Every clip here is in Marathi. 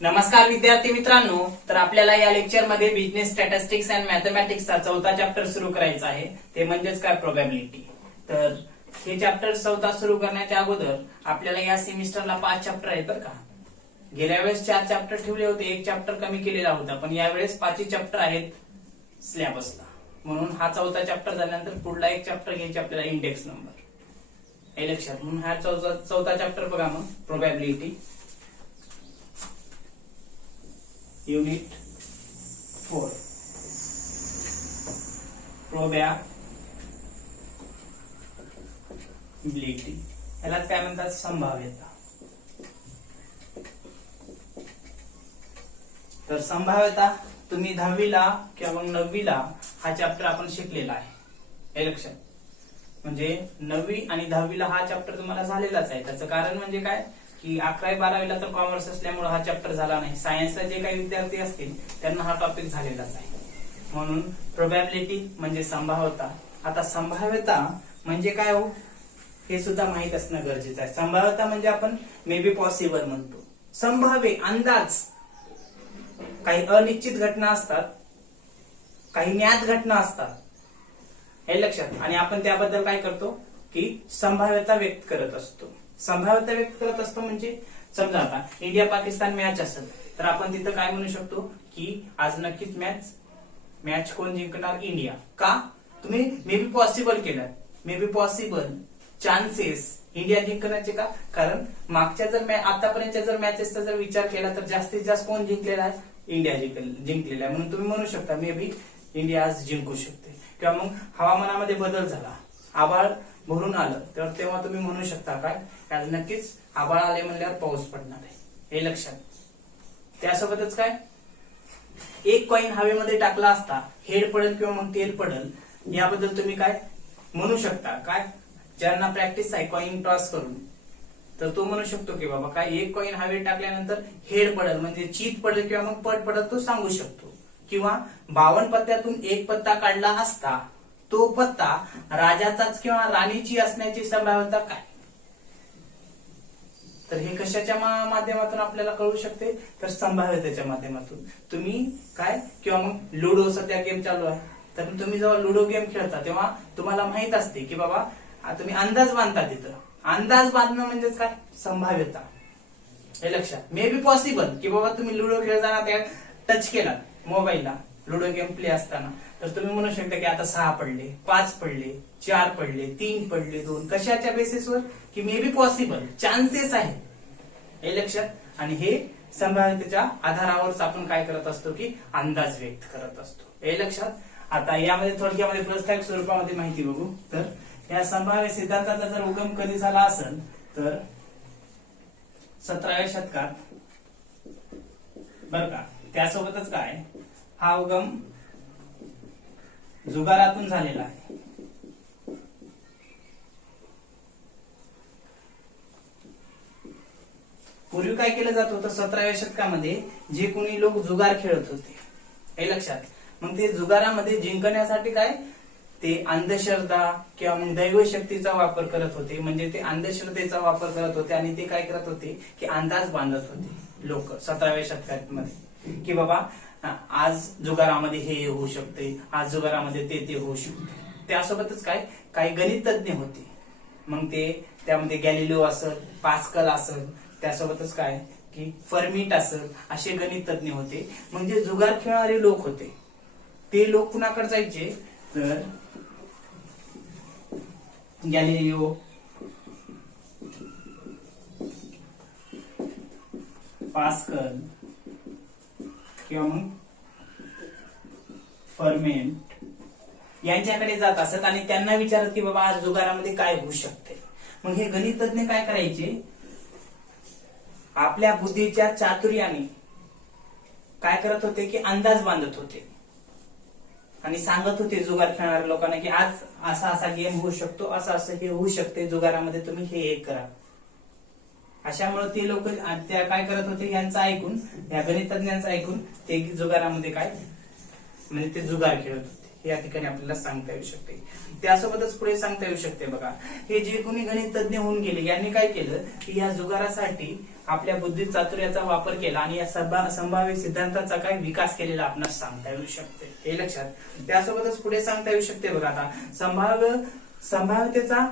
नमस्कार विद्यार्थी मित्रांनो, तर आपल्याला या लेक्चर मध्ये बिझनेस स्टॅटिस्टिक्स अँड मॅथमॅटिक्सचा चौथा चॅप्टर सुरू करायचा आहे, ते म्हणजेच काय प्रोबॅबिलिटी। तर हे चॅप्टर चौथा सुरू करण्याच्या अगोदर आपल्याला या सेमिस्टरला 5 चॅप्टर आहेत बरं का। गेल्या वेळेस 4 चॅप्टर ठेवले होते, एक चॅप्टर कमी केलेला होता, पण यावेळेस 5 चॅप्टर आहेत सिलेबसला, म्हणून हा चौथा चॅप्टर झाल्यानंतर पुढला एक चॅप्टर घ्यायचे आपल्याला इंडेक्स नंबर हे लक्षात। म्हणून हा चौथा चॅप्टर बघा मग प्रोबॅबिलिटी युनिट 4 प्रोबॅबिलिटी, यालाच काय म्हणतात संभाव्यता। तर संभाव्यता तुम्ही 10वीला किंवा मग 9वीला हा चॅप्टर आपण शिकलेला आहे हे लक्षात। म्हणजे 9वी आणि 10वीला हा चॅप्टर तुम्हाला झालेलाच आहे। त्याचं कारण म्हणजे काय की 11वी 12वीला तर कॉमर्स असल्यामुळे हा चॅप्टर झाला नाही, सायन्सला जे काही विद्यार्थी असतील त्यांना हा टॉपिक झालेलाच आहे। म्हणून प्रोबॅबिलिटी म्हणजे संभाव्यता। आता संभाव्यता म्हणजे काय हो हे सुद्धा माहित असणं गरजेचं आहे। संभाव्यता म्हणजे आपण मे बी पॉसिबल म्हणतो, संभाव्य अंदाज। काही अनिश्चित घटना असतात, काही ज्ञात घटना असतात हे लक्षात, आणि आपण त्याबद्दल काय करतो की संभाव्यता व्यक्त करत असतो। संभाव्यता व्यक्त करत असतो म्हणजे समजा आता इंडिया पाकिस्तान मॅच असेल तर आपण तिथं काय म्हणू शकतो की आज नक्कीच मॅच कोण जिंकणार, इंडिया। का तुम्ही मे बी पॉसिबल केलं, may be possible chances India जिंकण्याचे। का कारण मागच्या जर आतापर्यंतच्या जर मॅचेसचा जर विचार केला तर जास्तीत जास्त कोण जिंकलेला आहे, इंडिया जिंकलेला आहे। म्हणून तुम्ही म्हणू शकता मे बी इंडिया आज जिंकू शकते। किंवा मग हवामानामध्ये बदल झाला, आभाळ भरून आलं तर तेव्हा तुम्ही म्हणू शकता काय आज नक्कीच आभाळ आले म्हणल्यावर पाऊस पडणार आहे हे लक्षात। त्यासोबतच काय एक कॉइन हवेमध्ये टाकला असता हेड पडेल किंवा मग टेल पडेल, याबद्दल तुम्ही काय म्हणू शकता काय, ज्यांना प्रॅक्टिस आहे कॉइन टॉस करून, तर तो म्हणू शकतो की बाबा काय एक कॉइन हवेत टाकल्यानंतर हेड पडेल म्हणजे चीत पडेल किंवा मग पट पडेल, तो सांगू शकतो। किंवा 52 पत्त्यातून एक पत्ता काढला असता तो पत्ता राजाचाच किंवा राणीची असण्याची संभाव्यता काय। तर हे कशाच्या माध्यमातून आपल्याला कळू शकते, तर संभाव्यतेच्या माध्यमातून। तुम्ही काय किंवा मग लुडो सध्या गेम चालू आहे, तर तुम्ही जेव्हा लुडो गेम खेळता तेव्हा तुम्हाला माहित असते की बाबा तुम्ही अंदाज बांधता, तिथं अंदाज बांधणं म्हणजेच काय संभाव्यता हे लक्षात। मे बी पॉसिबल की बाबा तुम्ही लुडो खेळताना त्या टच केला मोबाईलला लुडो गेम प्ले असताना, तर तुम्ही म्हणू शकता की आता 6 पडले, 5 पडले, 4 पडले, 3 पडले, 2, कशाच्या बेसिसवर की मे बी पॉसिबल चान्सेस आहे हे लक्षात। आणि हे संभाव्यतेच्या आधारावरच आपण काय करत असतो की अंदाज व्यक्त करत असतो हे लक्षात। आता यामध्ये थोडक्यामध्ये प्रस्ताविक स्वरूपामध्ये माहिती बघू। तर या संभाव्य सिद्धांताचा जर उगम कधी झाला असेल तर 17व्या शतकात बर का। त्यासोबतच काय हा उगम जुगारातून झालेला आहे। पूर्वी काय केलं जात होतं 17व्या शतकामध्ये, जे कोणी लोक जुगार खेळत होते हे लक्षात, मग ते जुगारामध्ये जिंकण्यासाठी काय ते अंधश्रद्धा किंवा मग दैवशक्तीचा वापर करत होते। म्हणजे ते अंधश्रद्धेचा वापर करत होते आणि ते काय करत होते की अंदाज बांधत होते लोक 17व्या शतकामध्ये की बाबा आज जुगारामध्ये हे होऊ शकते, आज जुगारामध्ये ते होऊ शकते। त्यासोबतच काय काही गणित तज्ञ होते, मग ते त्यामध्ये गॅलिलिओ असेल, पास्कल असेल, त्यासोबतच काय की फर्मिट असेल, असे गणित तज्ञ होते। म्हणजे जुगार खेळणारे लोक होते, ते लोक कुणाकडे जायचे तर गॅलिलिओ, पास्कल किंवा मग फर्मेंट यांच्याकडे जात असत आणि त्यांना विचारत की बाबा आज जुगारामध्ये काय होऊ शकते। मग हे गणित तज्ञ काय करायचे, आपल्या बुद्धीच्या चातुर्याने काय करत होते की अंदाज बांधत होते आणि सांगत होते जुगार खेळणाऱ्या लोकांना की आज असा असा गेम होऊ शकतो, असं असं हे होऊ शकते, जुगारामध्ये तुम्ही हे एक करा। अशामुळे ते लोक त्या काय करत होते यांचं ऐकून, या गणितज्ञांचं ऐकून ते जुगारामध्ये काय म्हणजे ते जुगार खेळत होते या ठिकाणी आपल्याला सांगता येऊ शकते। त्यासोबतच पुढे सांगता येऊ शकते बघा, हे जे कोणी गणित तज्ञ होऊन गेले यांनी काय केलं की या जुगारासाठी आपल्या बुद्धी चातुर्याचा वापर केला आणि या संभाव्य सिद्धांताचा काय विकास केलेला आपणास सांगता येऊ शकते, हे लक्षात. त्यासोबतच पुढे सांगता येऊ शकते बघा आता संभाव्यतेचा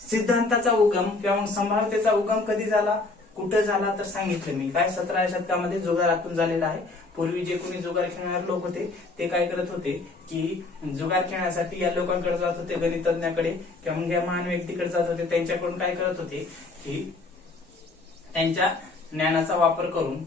सिद्धांताचा उगम किंवा मग संभाव्यतेचा उगम कधी झाला, कुठे झाला, तर सांगितलं मी काय 17व्या शतकामध्ये जुगारातून झालेला आहे. पूर्वी जे कोणी जुगार खेळणारे लोक होते ते काय करत होते की जुगार खेळण्यासाठी या लोकांकडे जात होते, गणितज्ञाकडे किंवा मग या महान व्यक्तीकडे जात होते. त्यांच्याकडून काय करत होते की त्यांच्या ज्ञानाचा वापर करून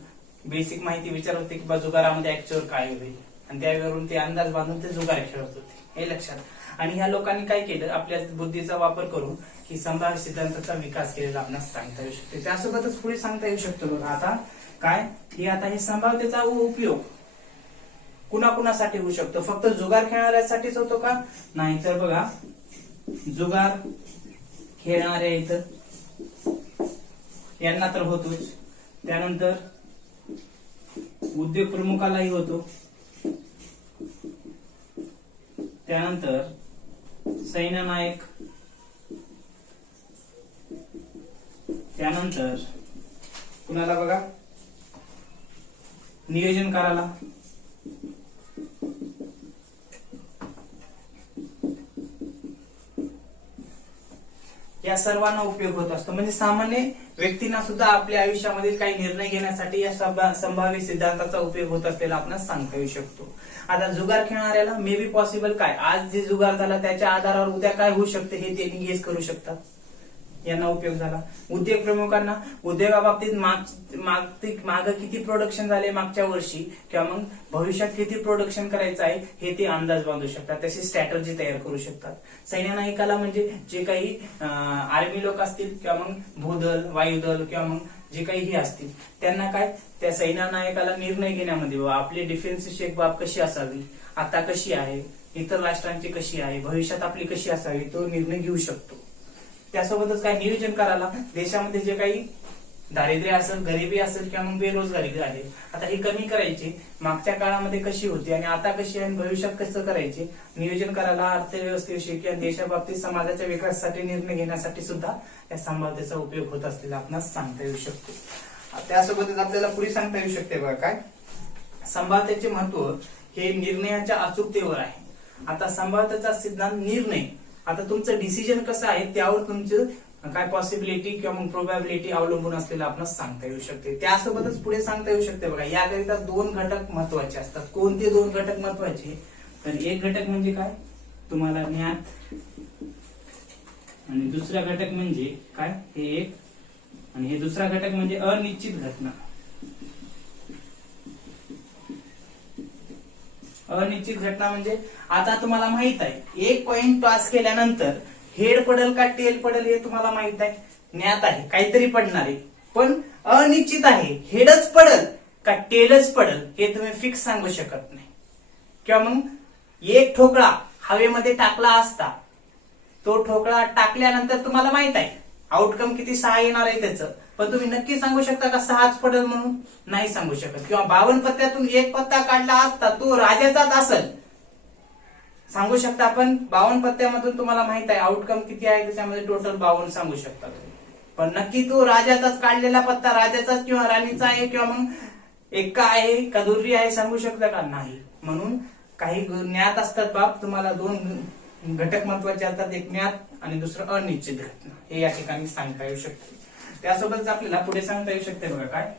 बेसिक माहिती विचारत होते की जुगारामध्ये ऍक्च्युअल काय होईल आणि त्यावरून ते अंदाज बांधून ते जुगार खेळत होते, हे लक्षात. आणि ह्या लोकांनी काय केलं, आपल्या बुद्धीचा वापर करून ही संभाव्य सिद्धांताचा विकास केलेला आपल्याला सांगता येऊ शकते. त्यासोबतच पुढे सांगता येऊ शकतो बघा आता काय की आता हे संभाव्यतेचा उपयोग कुणाकुणासाठी होऊ शकतो, फक्त जुगार खेळणाऱ्यासाठीच होतो का, नाही तर बघा जुगार खेळणाऱ्या इथं यांना तर होतोच, त्यानंतर उद्योग प्रमुखालाही होतो, त्यानंतर सैन्यनायक, त्यानंतर कुणाला बघा नियोजनकाराला, या सर्वांना उपयोग होत असतो. म्हणजे सामान्य व्यक्तींना सुद्धा आपल्या आयुष्यामध्ये काही निर्णय घेण्यासाठी या संभाव्य सिद्धांताचा उपयोग होत असलेला आपल्याला सांगता येऊ शकतो. आता जुगार खेळणाऱ्याला मे बी पॉसिबल काय, आज जे जुगार झाला त्याच्या आधारावर उद्या काय होऊ शकते हे त्यांनी गेस करू शकतात, यांना उपयोग झाला. उद्योग प्रमुखांना उद्योगाबाबतीत माग किती प्रोडक्शन झाले मागच्या वर्षी किंवा मग भविष्यात किती प्रोडक्शन करायचं आहे हे ते अंदाज बांधू शकतात, तशी स्ट्रॅटर्जी तयार करू शकतात. सैन्यनायकाला म्हणजे जे काही आर्मी लोक असतील किंवा मग भूदल, वायुदल किंवा मग जे काही हे असतील त्यांना काय त्या सैन्यनायकाला निर्णय घेण्यामध्ये आपली डिफेन्स शेकबाब कशी असावी, आता कशी आहे, इतर राष्ट्रांची कशी आहे, भविष्यात आपली कशी असावी तो निर्णय घेऊ शकतो. त्यासोबतच काय नियोजन करायला देशामध्ये जे काही दारिद्र्य असेल, गरिबी असेल किंवा मग बेरोजगारी आहे आता ही कमी करायची, मागच्या काळामध्ये कशी होती आणि आता कशी आहे, भविष्यात कसं करायचे, नियोजन करायला अर्थव्यवस्थेविषयी किंवा देशाबाबतीत समाजाच्या विकासासाठी निर्णय घेण्यासाठी सुद्धा या संभाव्यतेचा उपयोग होत असलेला आपल्याला सांगता येऊ शकतो. त्यासोबतच आपल्याला पुढे सांगता येऊ शकते बघा काय संभाव्यतेचे महत्व हे निर्णयाच्या अचूकतेवर आहे. आता संभाव्यतेचा सिद्धांत निर्णय, आता तुमचं डिसिजन कसं आहे त्यावर तुमचं काय पॉसिबिलिटी किंवा मग प्रोबॅबिलिटी अवलंबून असलेलं आपल्याला सांगता येऊ शकते. त्यासोबतच पुढे सांगता येऊ शकते बघा याकरिता 2 घटक महत्वाचे असतात. कोणते 2 घटक महत्वाचे, तर एक घटक म्हणजे काय तुम्हाला ज्ञात आणि दुसरा घटक म्हणजे काय हे एक, आणि हे दुसरा घटक म्हणजे अनिश्चित घटना. अनिश्चित घटना म्हणजे आता तुम्हाला माहित आहे एक कॉइन टॉस केल्यानंतर हेड पडेल का टेल पडेल हे तुम्हाला माहित आहे, ज्ञात आहे काहीतरी पडणार आहे, पण अनिश्चित आहे हेडच पडेल का टेलच पडेल हे तुम्ही फिक्स सांगू शकत नाही. किंवा मग एक ठोकळा हवेमध्ये टाकला असता, तो ठोकळा टाकल्यानंतर तुम्हाला माहित आहे आउटकम किती 6 येणार आहे त्याचं, पण तुम्ही नक्की सांगू शकता का 6च पडेल म्हणून, नाही सांगू शकत. किंवा 52 पत्त्यातून एक पत्ता काढला असता तो राजाचाच असेल, सांगू शकता आपण 52 पत्त्यामधून तुम्हाला माहित आहे आउटकम किती आहे त्याच्यामध्ये टोटल 52 सांगू शकता तुम्ही, पण नक्की तो राजाचाच काढलेला पत्ता राजाचाच किंवा राणीचा आहे किंवा मग एक्का आहे का दुर्री आहे सांगू शकता का, नाही. म्हणून काही ज्ञात असतात बाब, तुम्हाला 2 घटक महत्वाचे असतात, एक ज्ञात आणि दुसरं अनिश्चित घटना, हे या ठिकाणी सांगता येऊ शकते. त्यासोबतच आपल्याला पुढे सांगता येऊ शकते बघा काय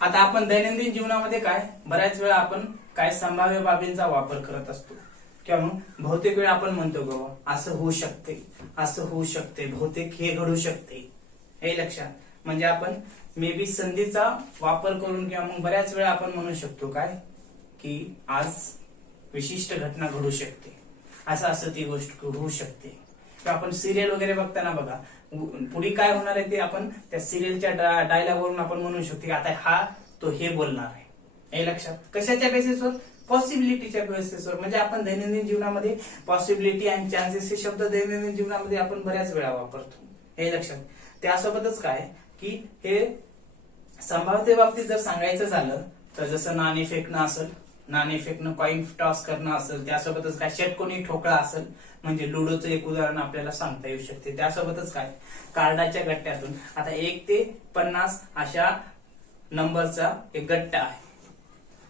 आता आपण दैनंदिन जीवनामध्ये काय बऱ्याच वेळा आपण काय संभाव्य बाबींचा वापर करत असतो किंवा मग बहुतेक वेळा आपण म्हणतो बाबा असं होऊ शकते, असं होऊ शकते, बहुतेक हे घडू शकते, हे लक्षात. म्हणजे आपण मे बी संधीचा वापर करून किंवा मग बऱ्याच वेळा आपण म्हणू शकतो काय की आज विशिष्ट घटना घडू शकते, असं ती गोष्ट होऊ शकते. किंवा आपण सिरियल वगैरे बघताना बघा पुढे काय होणार आहे ते आपण त्या सिरियलच्या डायलॉग वरून आपण म्हणू शकतो आता हा तो हे बोलणार आहे, हे लक्षात. कशाच्या बेसिसवर, पॉसिबिलिटीच्या बेसिसवर. म्हणजे आपण दैनंदिन जीवनामध्ये पॉसिबिलिटी आणि चान्सेस हे शब्द दैनंदिन जीवनामध्ये आपण बऱ्याच वेळा वापरतो, हे लक्षात. त्यासोबतच काय की हे संभाव्यते बाबतीत जर सांगायचं झालं तर जसं नाणे फेकणं असेल नाणे फेकणं, कॉइन टॉस करणं असेल, त्यासोबतच काय षटकोनी ठोकळा असेल, म्हणजे लुडोचं एक उदाहरण आपल्याला सांगता येऊ शकते. त्यासोबतच काय कार्डाच्या गट्ट्यातून आता 1 ते 50 अशा नंबरचा एक गट्टा आहे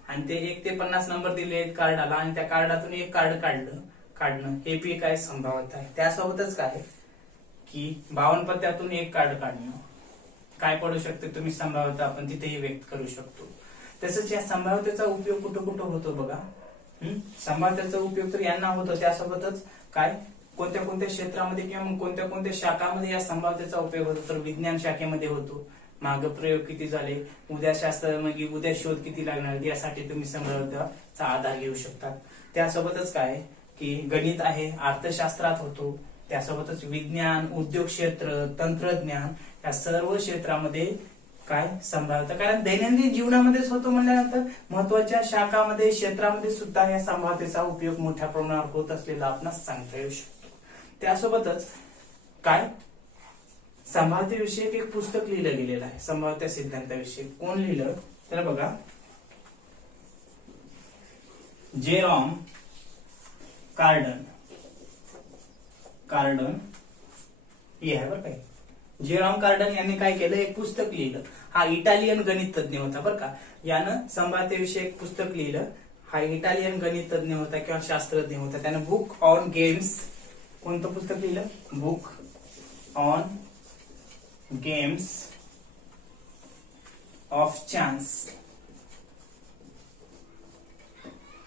आणि ते 1 ते 50 नंबर दिले आहेत कार्डाला आणि त्या कार्डातून एक कार्ड काढणं हे बी काय संभाव्यता आहे. त्यासोबतच काय की 52 पत्त्यातून एक कार्ड काढणं काय पडू शकते तुम्ही संभाव्यता आपण तिथेही व्यक्त करू शकतो. तसंच या संभाव्यतेचा उपयोग कुठं कुठं होतो बघा. संभाव्यतेचा उपयोग तर यांना होतो, त्यासोबतच काय कोणत्या कोणत्या क्षेत्रामध्ये किंवा कोणत्या कोणत्या शाखामध्ये या संभाव्यतेचा उपयोग होतो. तर विज्ञान शाखेमध्ये होतो, माग प्रयोग किती झाले, उद्या शास्त्र म्हणजे उद्या शोध किती लागणार यासाठी तुम्ही संभाव्यतेचा आधार घेऊ शकता. त्यासोबतच काय की गणित आहे, अर्थशास्त्रात होतो, त्यासोबतच विज्ञान, उद्योग क्षेत्र, तंत्रज्ञान या सर्व क्षेत्रामध्ये काय संभाव्यता, कारण दैनंदिन जीवनामध्येच होतो म्हणल्यानंतर महत्वाच्या शाखामध्ये क्षेत्रामध्ये सुद्धा या संभाव्यतेचा उपयोग मोठ्या प्रमाणावर होत असलेला आपणास सांगता येऊ शकतो. त्यासोबतच काय संभाव्यतेविषयी एक पुस्तक लिहिलं गेलेलं आहे, संभाव्यता सिद्धांताविषयी. कोण लिहिलं तर बघा जेरॉम कार्डन हे आहे बरं काय. जेरॉम कार्डन यांनी काय केलं, एक पुस्तक लिहिलं. हा इटालियन गणित तज्ञ होता बरं का. यानं संभाव्यतेविषयी एक पुस्तक लिहिलं. हा इटालियन गणित तज्ञ होता किंवा शास्त्रज्ञ होता. त्यानं बुक ऑन गेम्स, कोणतं पुस्तक लिहिलं, book on games of chance.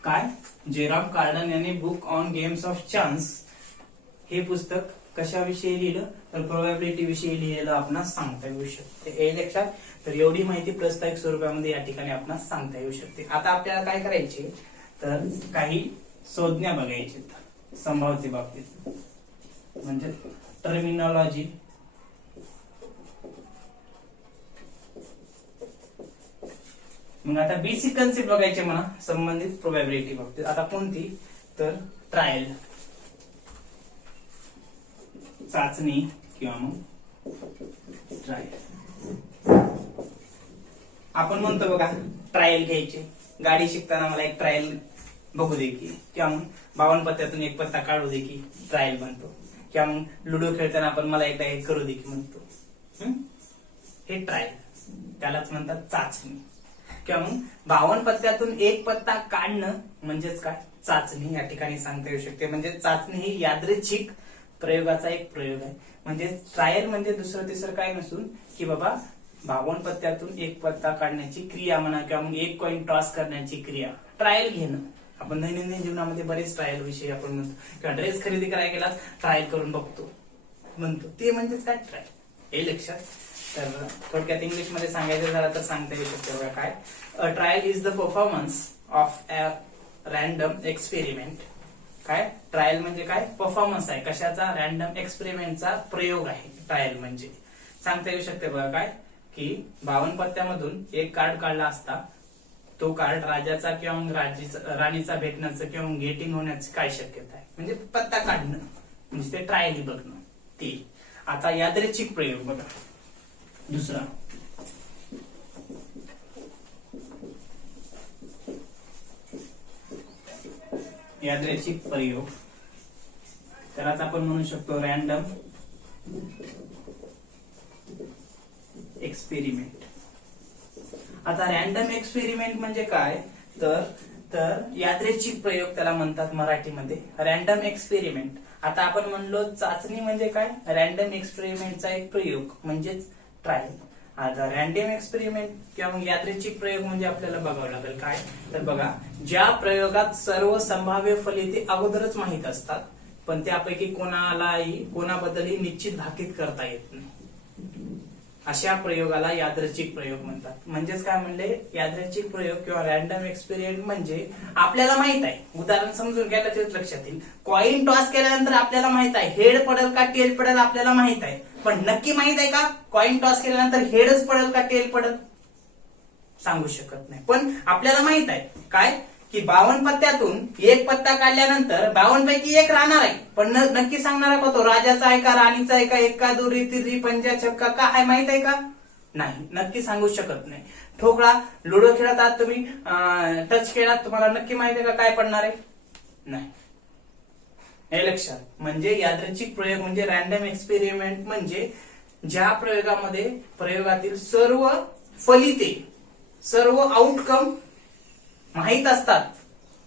काय जेरॉम कार्डन यांनी book on games of chance हे पुस्तक कशाविषयी लिहिलं तर प्रोबॅबिलिटी विषयी लिहिलेलं आपणास सांगता येऊ शकते. हे लक्षात. तर एवढी माहिती प्रास्ताविक स्वरूपामध्ये या ठिकाणी आपणास सांगता येऊ शकते. आता आपल्याला काय करायचे तर काही संज्ञा बघायची संभाव्यते बाबतीत, म्हणजे टर्मिनॉलॉजी, मग आता बेसिक कन्सेप्ट बघायचे म्हणा संबंधित प्रोबॅबिलिटी बाबतीत. आता कोणती तर ट्रायल, चाचणी किंवा मग ट्रायल. आपण म्हणतो बघा ट्रायल घ्यायचे, गाडी शिकताना मला एक ट्रायल बघू दे की, किंवा मग 52 पत्त्यातून एक पत्ता काढू दे की ट्रायल म्हणतो, किंवा मग लुडो खेळताना आपण मला एकदा एक करू दे की म्हणतो. हे ट्रायल, त्यालाच म्हणतात चाचणी. किंवा मग 52 पत्त्यातून एक पत्ता काढणं म्हणजेच काय चाचणी या ठिकाणी सांगता येऊ शकते. म्हणजे चाचणी ही यादृच्छिक प्रयोगाचा एक प्रयोग आहे. म्हणजे ट्रायल म्हणजे दुसरं तिसरं काय नसून की बाबा 52 पत्त्यातून एक पत्ता काढण्याची क्रिया म्हणा किंवा मग एक कॉइन टॉस करण्याची क्रिया, ट्रायल घेणं. आपण दैनंदिन जीवनामध्ये बरेच ट्रायल विषयी आपण म्हणतो, किंवा ड्रेस खरेदी करायला गेला ट्रायल करून बघतो म्हणतो, ते म्हणजेच काय ट्रायल. हे लक्षात. तर थोडक्यात इंग्लिश मध्ये सांगायचं झालं तर सांगता येऊ शकतं बघा काय, a trial is the performance of a random experiment. काय ट्रायल म्हणजे काय परफॉर्मन्स आहे कशाचा, रॅन्डम एक्सपेरिमेंटचा प्रयोग आहे ट्रायल म्हणजे. सांगता येऊ शकते बघा काय की 52 पत्त्यामधून एक कार्ड काढला असता तो कार्ड राजाचा किंवा मग राणीचा भेटण्याचं किंवा मग गेटिंग होण्याची काय शक्यता आहे, म्हणजे पत्ता काढणं म्हणजे ते ट्रायल बघणं ते. आता यादृच्छिक प्रयोग बघा दुसरा, यादृच्छिक प्रयोग, त्यालाच आपण म्हणू शकतो रॅन्डम एक्सपेरिमेंट. आता रॅन्डम एक्सपेरिमेंट म्हणजे काय तर यादृच्छिक प्रयोग त्याला म्हणतात मराठीमध्ये रॅन्डम एक्सपेरिमेंट. आता आपण म्हणलो चाचणी म्हणजे काय, रॅन्डम एक्सपेरिमेंटचा एक प्रयोग म्हणजेच ट्रायल. आता रॅन्डम एक्सपेरिमेंट किंवा मग यादृच्छिक प्रयोग म्हणजे आपल्याला बघावं लागेल काय तर बघा, ज्या प्रयोगात सर्व संभाव्य फलिते अगोदरच माहित असतात पण त्यापैकी कोणाबद्दलही निश्चित भाकीत करता येत नाही, अशा प्रयोगाला यादृच्छिक प्रयोग म्हणतात. म्हणजेच काय म्हणले, यादृच्छिक प्रयोग किंवा रॅन्डम एक्सपेरिमेंट म्हणजे आपल्याला माहित आहे, उदाहरण समजून घ्यायला तेच लक्षात येईल, कॉइन टॉस केल्यानंतर आपल्याला माहित आहे हेड पडेल का टेल पडेल आपल्याला माहित आहे, पण नक्की माहित आहे का कॉइन टॉस केल्यानंतर हेडच पडेल का टेल पडेल सांगू शकत नाही. पण आपल्याला माहित आहे काय की 52 पत्त्यातून एक पत्ता काढल्यानंतर 52 पैकी एक राहणार आहे, पण नक्की सांगणार का तो राजाचा आहे का राणीचा आहे का एक्का दुरी तिरी पंजा छक्का का आहे माहित आहे का नाही, नक्की सांगू शकत नाही. ठोकळा लुडो खेळत आहात तुम्ही, टच खेळात, तुम्हाला नक्की माहिती आहे का काय पडणार आहे? नाही. हे लक्षात. म्हणजे यादृच्छिक प्रयोग म्हणजे रॅन्डम एक्सपेरिमेंट म्हणजे ज्या प्रयोगामध्ये प्रयोगातील सर्व फलिते, सर्व आउटकम माहीत असतात,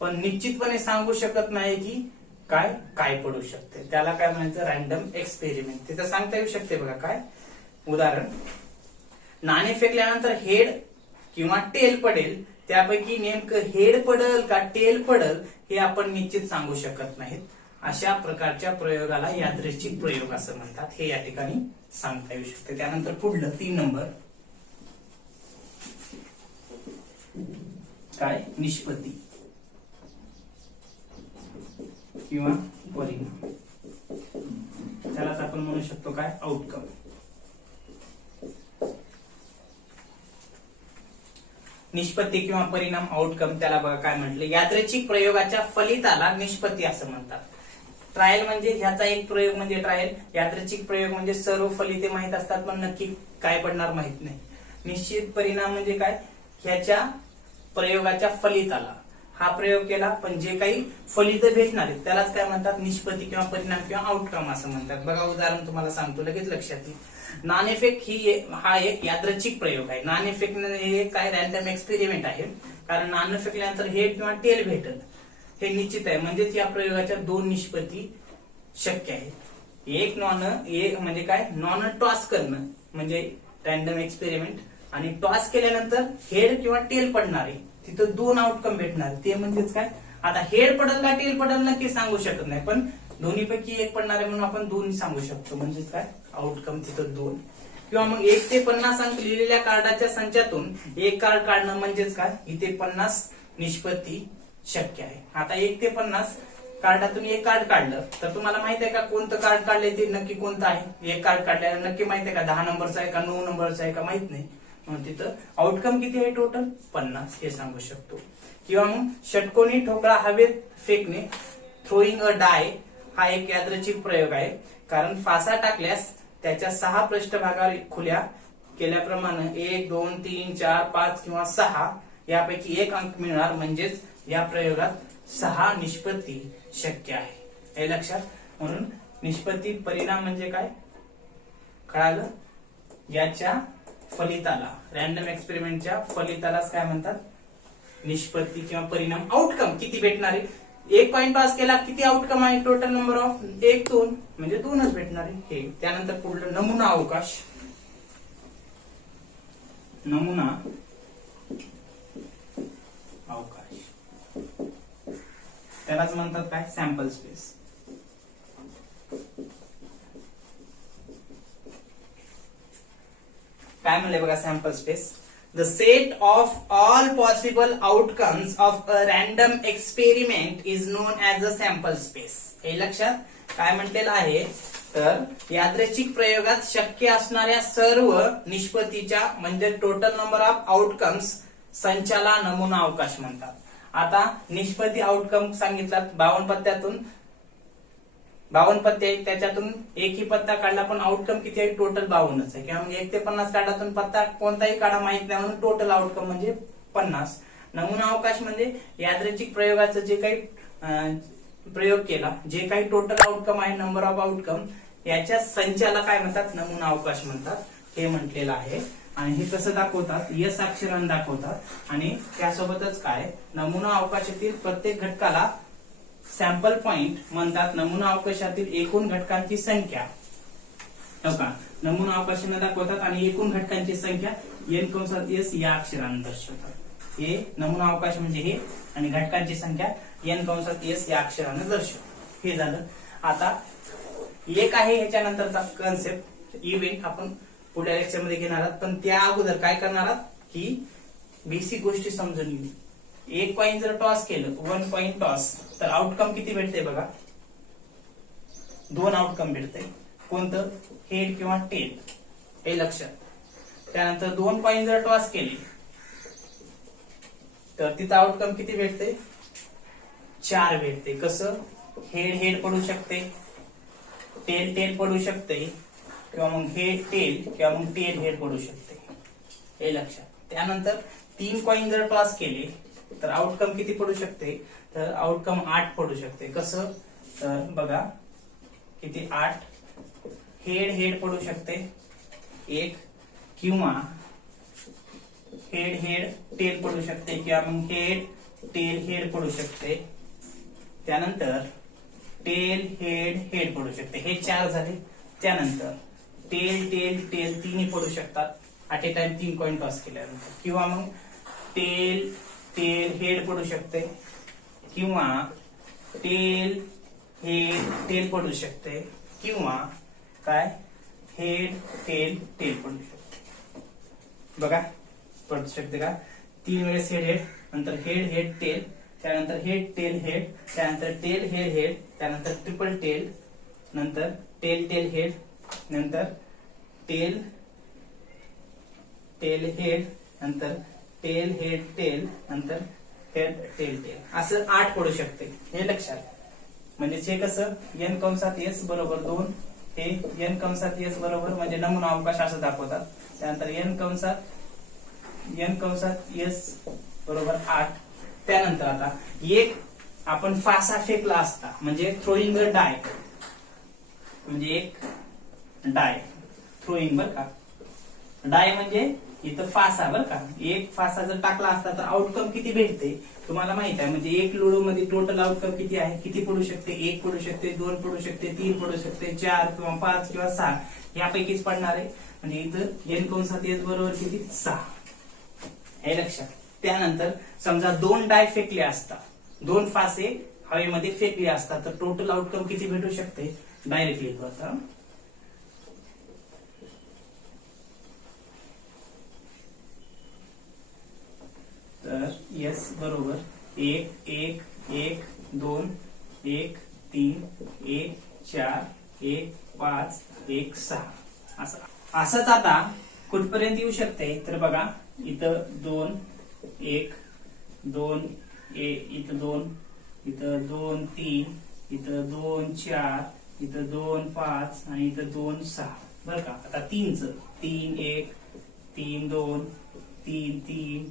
पण निश्चितपणे सांगू शकत नाही की काय काय पडू शकते. त्याला काय म्हणायचं? Random experiment. तिथं सांगता येऊ शकते बघा. काय उदाहरण? नाणे फेकल्यानंतर हेड किंवा टेल पडेल, त्यापैकी नेमकं हेड पडल का टेल पडल हे आपण निश्चित सांगू शकत नाहीत. अशा प्रकारच्या प्रयोगाला यादृच्छिक प्रयोग असं म्हणतात. हे या ठिकाणी सांगता येऊ शकते. त्यानंतर पुढलं 3 नंबर काय? निष्पत्ती किंवा परिणाम. त्यालाच आपण म्हणू शकतो काय? आउटकम. निष्पत्ती किंवा परिणाम, आउटकम. त्याला बघा काय म्हटले? यादृच्छिक प्रयोगाच्या फलिताला निष्पत्ती असं म्हणतात. ट्रायल म्हणजे ह्याचा एक प्रयोग म्हणजे ट्रायल. यादृच्छिक प्रयोग म्हणजे सर्व फलिते माहित असतात पण नक्की काय पडणार माहित नाही. निश्चित परिणाम म्हणजे काय? ह्याच्या प्रयोगाच्या फलिताला, हा प्रयोग केला पण जे काही फलित भेटणार आहेत त्यालाच काय म्हणतात? निष्पत्ती किंवा परिणाम किंवा आउटकम असं म्हणतात. बघा उदाहरण तुम्हाला सांगतो, लगेच लक्षात येईल. नाणेफेक हा एक यादृच्छिक प्रयोग आहे. नाणेफेक हे काय? रॅन्डम एक्सपेरिमेंट आहे. कारण नाणं फेकल्यानंतर हेड किंवा टेल भेटल हे निश्चित आहे. म्हणजेच या प्रयोगाच्या 2 निष्पत्ती शक्य आहेत. एक म्हणजे काय? नॉन टॉस करणं म्हणजे रॅन्डम एक्सपेरिमेंट, आणि टॉस केल्यानंतर हेड किंवा टेल पडणार आहे, तिथं 2 आउटकम भेटणार. ते म्हणजेच काय? आता हेड पडल का टेल पडल नक्की सांगू शकत नाही, पण दोन्हीपैकी एक पडणार आहे म्हणून आपण 2 सांगू शकतो. म्हणजेच काय? आउटकम तिथं 2. किंवा मग 1 ते 50 अंक लिहिलेल्या कार्डाच्या संचातून एक कार्ड काढणं म्हणजेच काय? इथे 50 निष्पत्ती शक्य आहे. आता 1 ते 50 कार्डातून एक कार्ड काढलं तर तुम्हाला माहित आहे का कोणतं कार्ड काढलंय ते नक्की कोणतं आहे? एक कार्ड काढल्याला नक्की माहित आहे का 10 नंबरचं आहे का 9 नंबरचं आहे का? माहित नाही. म्हणून तिथं आउटकम किती आहे? टोटल 50 हे सांगू शकतो. किंवा मग षटकोनी ठोकळा हवेत फेकणे, थ्रोईंग अ डाय, हा एक यादृच्छिक प्रयोग आहे. कारण फासा टाकल्यास त्याच्या 6 पृष्ठभागावर खुल्या केल्याप्रमाणे 1, 2, 3, 4, 5 किंवा 6 यापैकी 1 अंक मिळणार. म्हणजेच या प्रयोगात 6 निष्पत्ती शक्य आहे. हे लक्षात. म्हणून निष्पत्ती परिणाम म्हणजे काय? कळालं? याच्या फलिताला, रॅन्डम एक्सपेरिमेंटच्या फलितालाच काय म्हणतात? निष्पत्ती किंवा परिणाम. आउटकम किती भेटणार आहे? 1 पॉइंट पास केला, किती आउटकम आहे? टोटल नंबर ऑफ 1, 2 म्हणजे 2च भेटणार आहे. हे त्यानंतर पुढलं नमुना अवकाश. नमुना अवकाश त्यालाच म्हणतात काय? Sample space. काय म्हणले बघा? Sample space, the set of all possible outcomes of a random experiment is non as a sample space. हे लक्षात. काय म्हटलेलं आहे? तर यादृच्छिक प्रयोगात शक्य असणाऱ्या सर्व निष्पत्तीच्या म्हणजे टोटल नंबर ऑफ आउटकम्स संचाला नमुना अवकाश म्हणतात. आता निष्पत्ती आउटकम सांगितलात 52 पत्त्यातून 52 पत्ते आहेत, त्याच्यातून एकही पत्ता काढला पण आउटकम किती आहे? टोटल 52च आहे. किंवा मग 1 ते 50 कार्डातून पत्ता कोणताही काढा माहित नाही म्हणून टोटल आउटकम म्हणजे 50. नमुना अवकाश म्हणजे यादृच्छिक प्रयोगाचं जे काही प्रयोग केला, जे काही टोटल आउटकम आहे, नंबर ऑफ आउटकम, याच्या संचाला काय म्हणतात? नमुना अवकाश म्हणतात. हे म्हटलेलं आहे. आणि हे कसं दाखवतात? यस अक्षराने दाखवतात. आणि त्यासोबतच काय? नमुना अवकाशातील प्रत्येक घटकाला सॅम्पल पॉइंट म्हणतात. नमुना अवकाशातील एकूण घटकांची संख्या नमुना अवकाशाने दाखवतात आणि एकूण घटकांची संख्या n s या अक्षराने दर्शवतात. हे नमुना अवकाश म्हणजे हे, आणि घटकांची संख्या n s या अक्षराने दर्शवतात. हे झालं. आता एक आहे ह्याच्यानंतरचा कन्सेप्ट इव्हेंट, आपण पुढल्या लेक्चर मध्ये घेणार आहात. पण त्या अगोदर काय करणार आहात की बेसिक गोष्टी समजून घेऊ. 1 कॉइन जर टॉस केलं, 1 कॉइन टॉस, तर आउटकम किती भेटते बघा? 2 आउटकम भेटते. कोणतं? हेड किंवा टेल. हे लक्षात. त्यानंतर 2 कॉइन जर टॉस केले तर तिथं आउटकम किती भेटते? 4 भेटते. कसं? हेड हेड पडू शकते, टेल टेल पडू शकते, किंवा मग हेड टेल किंवा मग टेल हेड पडू शकते. हे लक्षात. त्यानंतर 3 कॉइन जर टॉस केले तर आउटकम किती पडू शकते, तर आउटकम 8 पडू शकते. कसं, तर बघा किती 8. हेड हेड पडू शकते 1, किंवा हेड हेड टेल पडू शकते, किंवा मग हेड टेल हेड पडू शकते. त्यानंतर टेल हेड हेड पडू शकते. हे 4 झाले. त्यानंतर टेल टेल टेल तिन्ही पडू शकतात at A time 3 coin toss केल्यानंतर, किंवा मग टेल टेल हेड पडू शकते, किंवा टेल हेड टेल पडू शकते, किंवा काय हेड टेल टेल पडू शकते. बघा पडू शकते का, 3 वेळेस हेड हेड, नंतर हेड हेड टेल, त्यानंतर हेड टेल हेड, त्यानंतर टेल हेड हेड, त्यानंतर ट्रिपल टेल, नंतर टेल टेल हेड, नंतर टेल टेल हेड, नंतर टेल हेड टेल, नंतर हेड टेल टेल, असं 8 पडू शकते. हे लक्षात. म्हणजे हे कसं n कंसात s बरोबर 2, हे n कंसात s बरोबर म्हणजे नमुना अवकाश असं दाखवतात. त्यानंतर n कंसात s बरोबर 8. त्यानंतर आता एक आपण फासा फेकला असता, म्हणजे थ्रोईंग अ डाय, म्हणजे एक डाय थ्रोईंग बर का, डाय म्हणजे इथं फासा बर का, एक फासा जर टाकला असता तर आउटकम किती भेटते तुम्हाला माहित आहे. म्हणजे एक लुडो मध्ये टोटल आउटकम किती आहे, किती पडू शकते, 1 पडू शकते, 2 पडू शकते, 3 पडू शकते, 4 किंवा 5 किंवा 6 यापैकीच पडणार आहे. म्हणजे इथं n कंसात s बरोबर किती 6, हे लक्षात. त्यानंतर समजा 2 डाय फेकले असता, 2 फासे हवेमध्ये फेकले असतात, तर टोटल आउटकम किती भेटू शकते, डायरेक्टली आता तर s बरोबर 1 1 1 2 1 3 1 4 1 5 1 6 असंच. आता कुठपर्यंत येऊ शकते, तर बघा इथं 2 1 2 इथं 2, इथं 2 3, इथं 2 4, इथं 2 5 आणि इथं 2 6 बरं का. आता 3 1 3 2 3 3,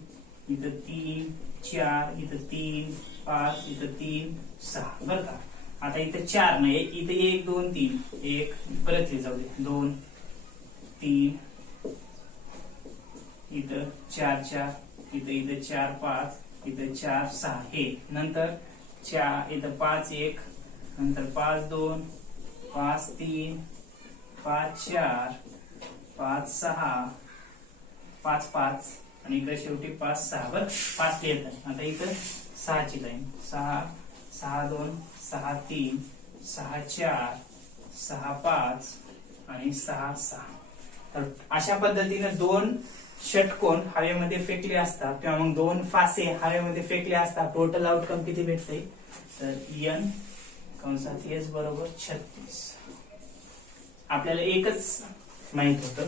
इथं 3 4, इथं 3 5, इथं 3 6 बरं का. आता इथं 4 नाही, इथं 1 2 3 1 परत जाऊ दे, 2 3, इथं 4 4, इथं 4 5, इथं 4 6, हे नंतर 4, इथं 5 1, नंतर 5 2, 5 3, 5 4, 5 6, 5 5 आणि इकडे शेवटी 5 6 बर 5 येत आहे. आता इथं 6 ची लाईन 6 6 2 6 3 6 4 6 5 आणि 6 6. तर अशा पद्धतीने 2 षटकोन हवेमध्ये फेकले असतात, किंवा मग 2 फासे हवेमध्ये फेकले असतात, टोटल आउटकम किती भेटते, तर n कंसात s बरोबर 36. आपल्याला एकच माहित होतं,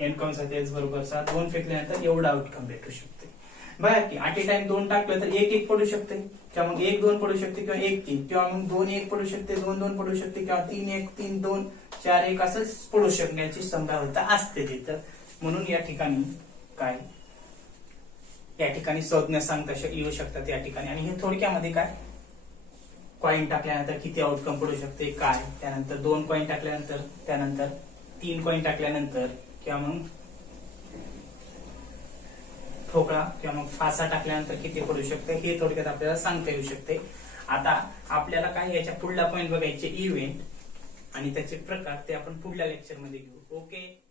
n कंसात s बरोबर 7, 2 फेकल्यानंतर एवढा आउटकम भेटू शकते. बघा की ऍट ए टाइम 2 टाकलं तर 1 1 पडू शकते, किंवा मग 1 2 पडू शकते, किंवा 1 3, किंवा मग 2 1 पडू शकते, 2 2 पडू शकते, किंवा 3 1 3 2 4 1 असं पडू शकण्याची संभाव्यता असते तिथं. म्हणून या ठिकाणी काय, या ठिकाणी संज्ञा सांगता येऊ शकतात या ठिकाणी. आणि हे थोडक्यामध्ये काय, कॉइन टाकल्यानंतर किती आउटकम पडू शकते काय, त्यानंतर 2 कॉइन टाकल्यानंतर, त्यानंतर 3 कॉइन टाकल्यानंतर, किंवा मग ठोकळा किंवा मग फासा टाकल्यानंतर किती पडू शकते, हे थोडक्यात आपल्याला सांगता येऊ शकते. आता आपल्याला काय याच्या पुढला पॉइंट बघायचे इव्हेंट आणि त्याचे प्रकार, ते आपण पुढल्या लेक्चर मध्ये घेऊ. ओके.